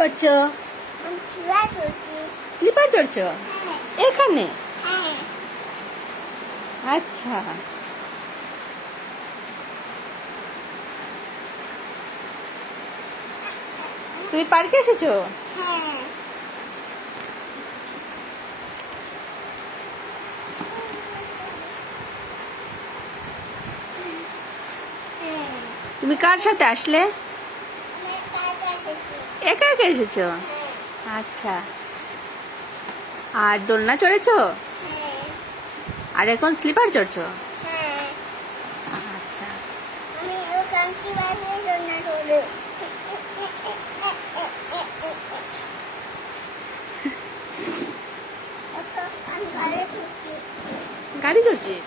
করছো? স্লিপার চড়ছো এখানে? আচ্ছা, তুমি পার্কে এসেছো? তুমি কার সাথে আসলে? একা একা এসেছো? আচ্ছা, আর দোলনা চড়েছো? আর এখন স্লিপার চড়ছো? আচ্ছা, গাড়ি চড়ছিস?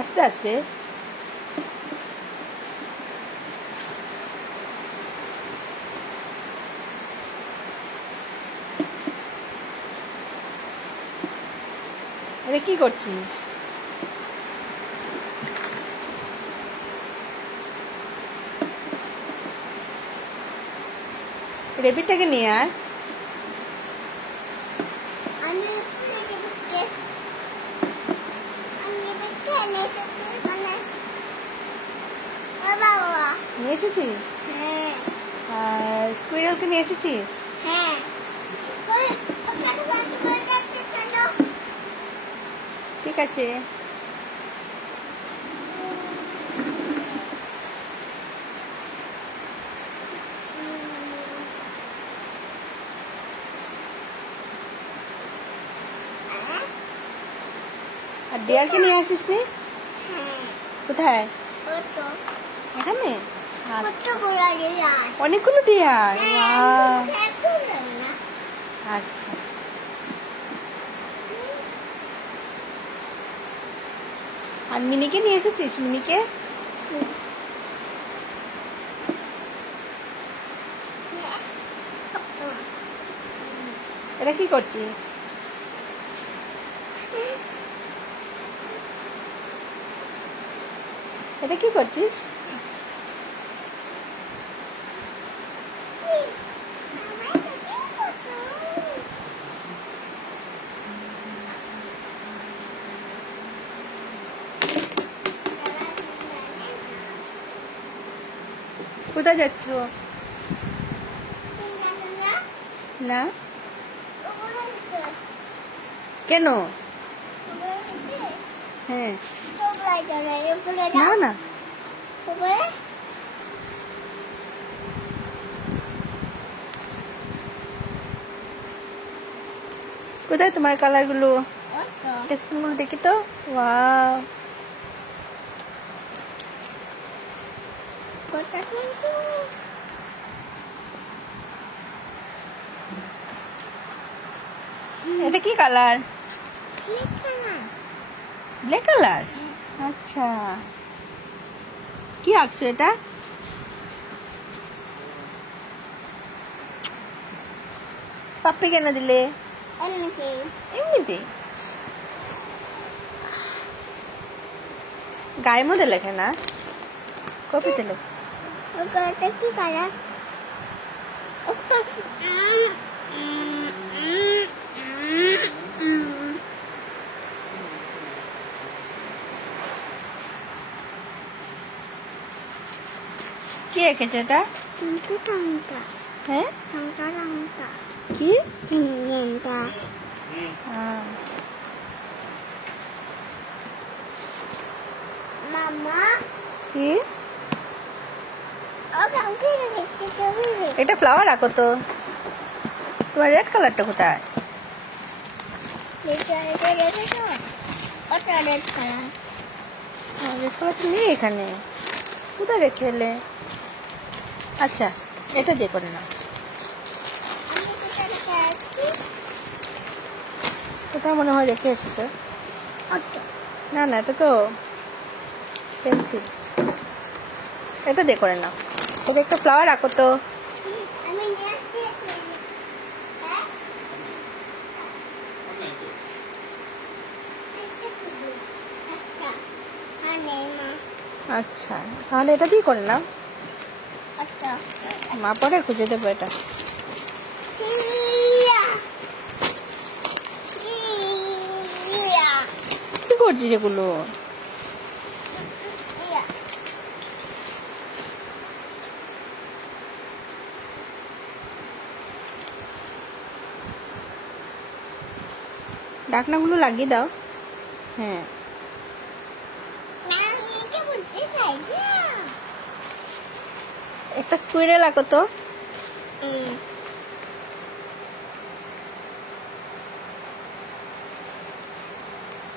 আস্তে আস্তে। আরে কি করছিস? রেবিটটাকে নিয়ে আয়। নিয়ে এসেছিস? আর স্কুইরেলকে নিয়ে এসেছিস? ঠিক আছে। আর ডিয়ারকে নিয়ে আসিস নি? কোথায়? এখানে? অনেকগুলো ডিয়ার। আচ্ছা, আর মিনিকে নিয়ে এসেছিস? মিনিকে এটা কি করছিস? এটা কি করছিস? কোথায় যাচ্ছ? না, কেন? হ্যাঁ, না না, কোথায় তোমার কালার গুলো? স্পুন গুলো দেখি তো। ওয়াও, এটা কি কালার? Black colour. আচ্ছা, কি আঁকছো এটা? পাপ্পি কেন দিলে? এমনিতে গায়ের মধ্যে লেখে না, কপিতে লেখে। কি কালার? কি এঁকেছে এটা? হ্যাঁ, কি? মামা কি এটা? ফ্লাওয়ার আঁকো তো। তোমার রেড কালারটা কোথায়? রেড কালারটা নেই এখানে, কোথায় রেখে এলে? আচ্ছা, এটা দিয়ে করে নাও। কোথায় মনে হয় রেখে এসেছে? না না, এটা তো পেন্সিল, এটা দিয়ে করে নাও। এটা একটা ফ্লাওয়ার আঁকো তো। নেই মা। আচ্ছা, তাহলে এটা দিয়ে করে নাও। আচ্ছা। মা পরে খুঁজে দেবো এটা। ইয়া। ইয়া। কি করছিস এগুলো? ইয়া। ঢাকনাগুলো লাগিয়ে দাও। হ্যাঁ, না, এটা বুঝতে চাই না। একটা স্ক্রুয়ে লাগো তো।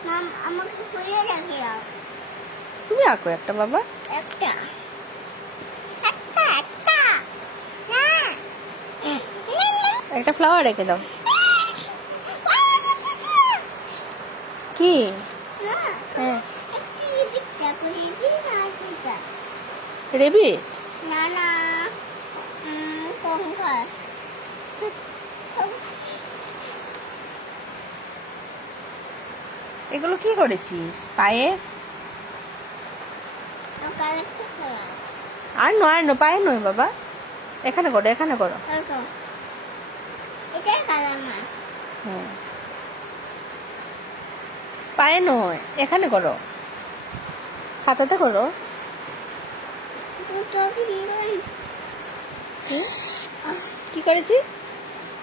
মাম, আমাকে খুলে রেখে দাও। তুমি আঁকো একটা বাবা। একটা। একটা, একটা। না। একটা ফ্লাওয়ার রেখে দাও। কি? না, হ্যাঁ, একটু রিপিটটা করে দিই আর দিটা। রেবিট। না না, কঙ্কা। এগুলো কি করেছিস পায়ে? কালেক্ট করা। আর নয় পায়ে নয় বাবা, এখানে করো, এখানে করো। ওরকম। এটার কালার না। হ্যাঁ, পায়ে নয়, এখানে করো, খাতাতে করো। দুটো ফিঙ্গার। কি করেছি?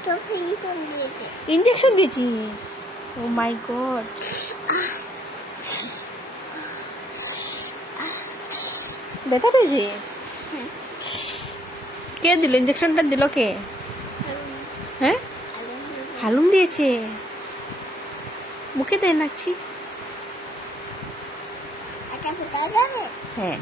তো ফিঙ্গার দিয়েছে। ইঞ্জেকশন দিয়েছিস? ও মাই গড। ব্যথা পেয়েছি? কে দিল ইঞ্জেকশনটা? দিল কে? হ্যাঁ, হালুম দিয়েছে। মুখে দেয় নাচ্ছি। এটা ফুটা যাবে? হ্যাঁ,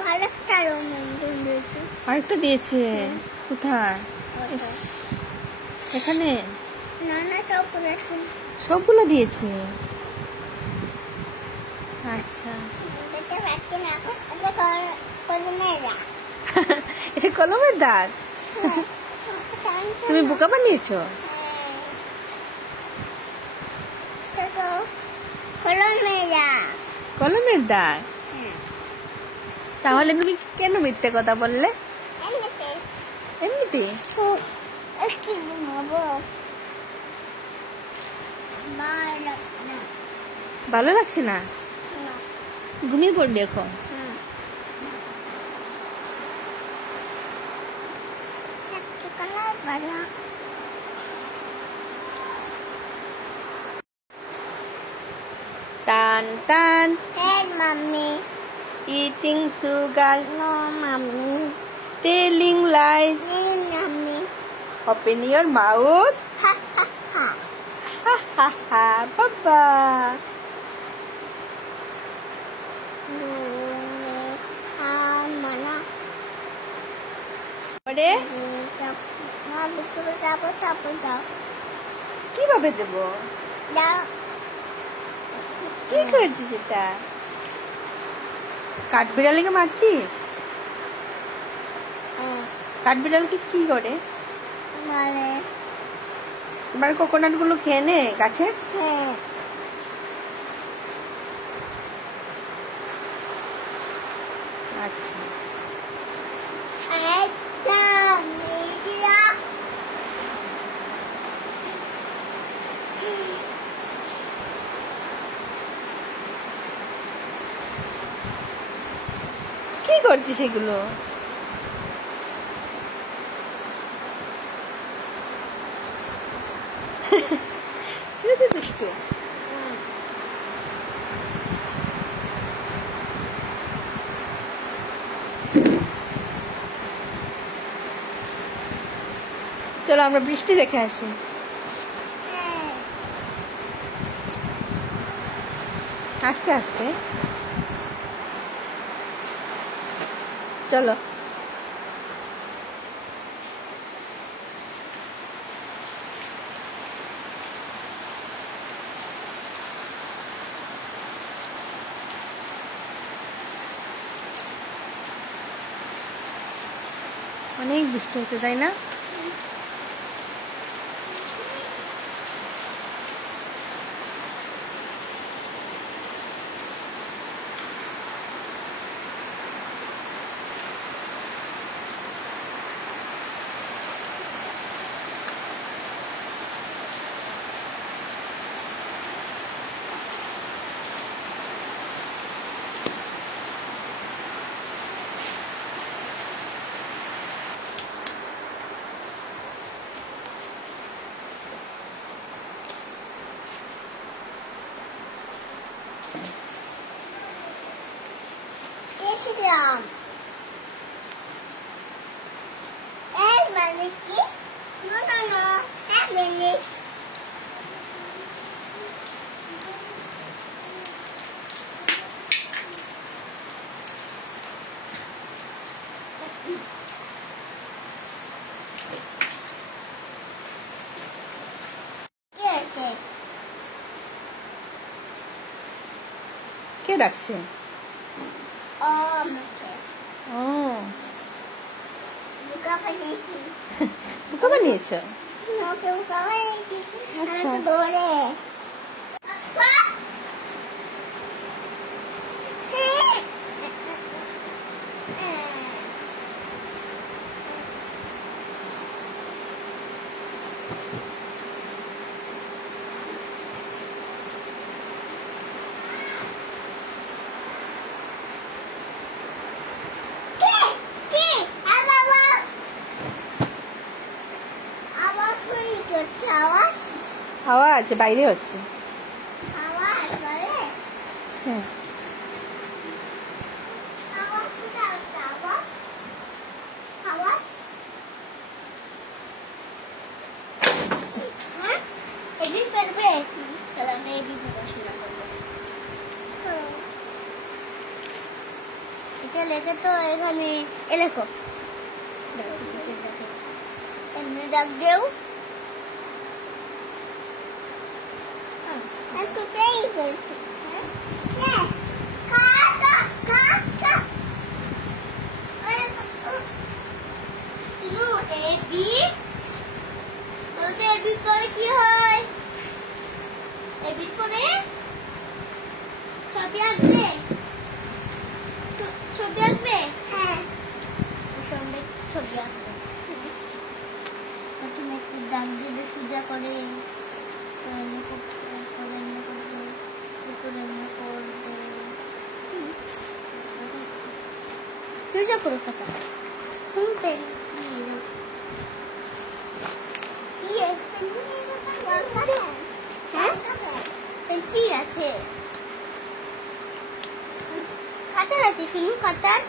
কালেক্টারও মন্দির দিয়েছে। আরেকটা দিয়েছে। কোথায়? ইস, এখানে না না, সব ফুলেছে। সবগুলো দিয়েছে। আচ্ছা, দেখতে পাচ্ছি না। আচ্ছা, কলমে যা। এটা কলমের দাগ। তুমি বোকা বানিয়েছো। কলমে যা। কলমের দাগ? তাহলে তুমি কেন মিথ্যে কথা বললে? এমনিতে। এমনিতে? একটু ঘুমাবো। ভালো না। ভালো লাগছে না? না। ঘুমিয়ে পড়বি এখন? একটু কালার ভালো। টান টান, Hey, mommy. eating sugar, No, mommy. telling lies. Hey, mommy. Open your mouth. Ha ha ha. Ha ha ha, Papa. Mana? ওরে মা ভিতরে যাবো, তারপর যাও। কিভাবে দেব? যাও। কি করছিস এটা? কাঠবিড়ালিকে মারছিস? কাঠবিড়ালকে কি করে? মানে এবার কোকোনাট গুলো খেয়ে নে গাছে। হ্যাঁ। আচ্ছা, একটা মিডিয়া। কি করছিস এগুলো? শুধু দুষ্টু। চলো আমরা বৃষ্টি দেখে আসি। আস্তে আস্তে চলো। অনেক বৃষ্টি হচ্ছে, তাই না? গেছিলাম এক মিনিট কি না এক মিনিট কে ডাকছে? ও, বোকা বানিয়েছ? আচ্ছা। আওয়াজ বাইরে হচ্ছে। হ্যাঁ, লেখে তো এখানে এলেখো এমনি ডাক দেও একটু দেরি করছি কি হয়? এবিট করে ছবি আঁকবে, ছবি আঁকবে। হ্যাঁ, সঙ্গে ছবি আঁকবে। তুমি একটু ডাক দিলে সোজা করে সোজা করে কথা পেন্সিল আছে, কাটার আছে, শুনুন কাটার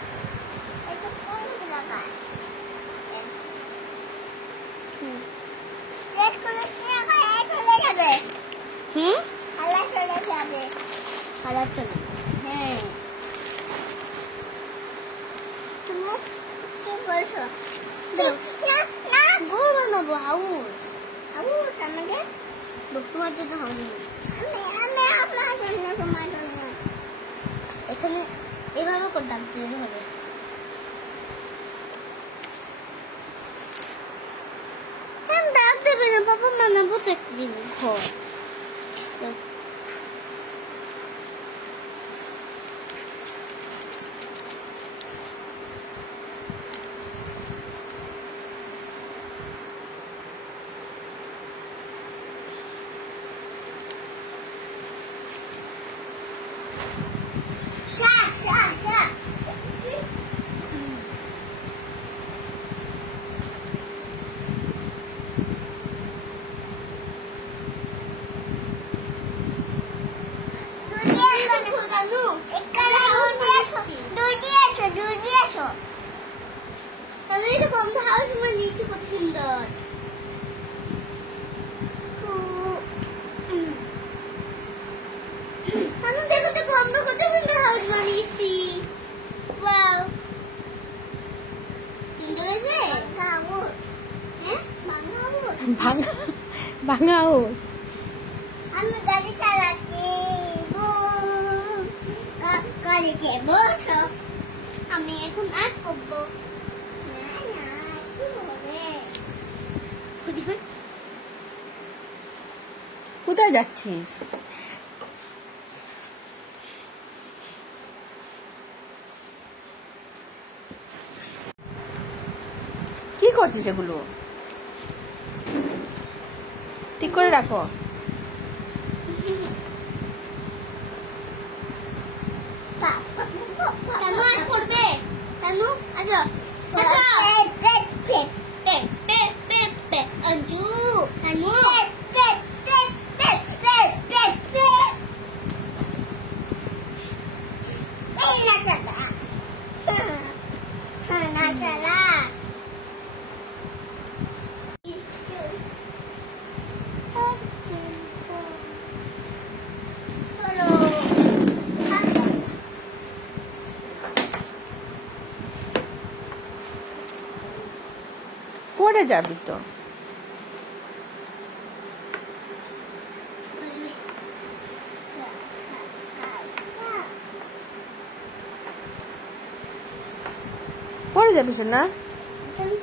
হ্যাঁ তুমি কি বলছো? গোল বানাবো হাউস, হাউস আমাদের তোমার জন্য হাউস, এখানে এভাবে করতাম হবে। ডাক দেবে না বাবা, মানাবো তো একটা জিনিস ঘর। হাউস বানিয়েছি কত সুন্দর, দেখো দেখো আমরা কত সুন্দর হাউস বানিয়েছি। ওয়াও, সুন্দর হয়েছে। ভাঙা হাউস। আমি গাড়ি চালাচ্ছি, গাড়িতে বসো, আমি এখন আর্ট করবো। না না কোথায় যাচ্ছিস? কি করছিস এগুলো? ঠিক করে রাখো। কেন আর করবে? কেন? আচ্ছা অঞ্জু কেন? পড়ে যাবি তো। পড়ে যাবি না?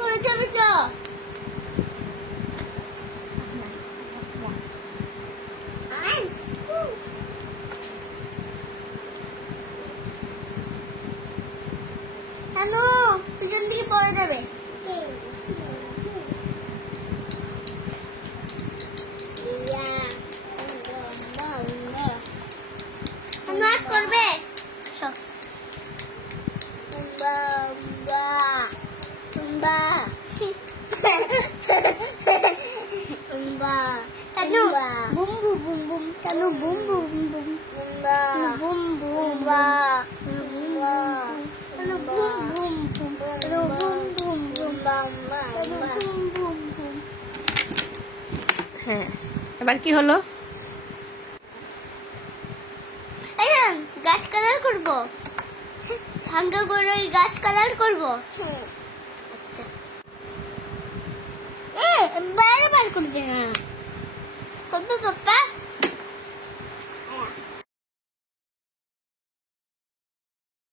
করে যাবি তো। হ্যালো, পিছন দিকে পড়ে যাবে। করবে হ্যাঁ, এবার কি হলো? গাছ কালার করবো, ভাঙ্গা গোড়ার গাছ কালার করবো। আচ্ছা বারবার করবে না, করবে পাপা।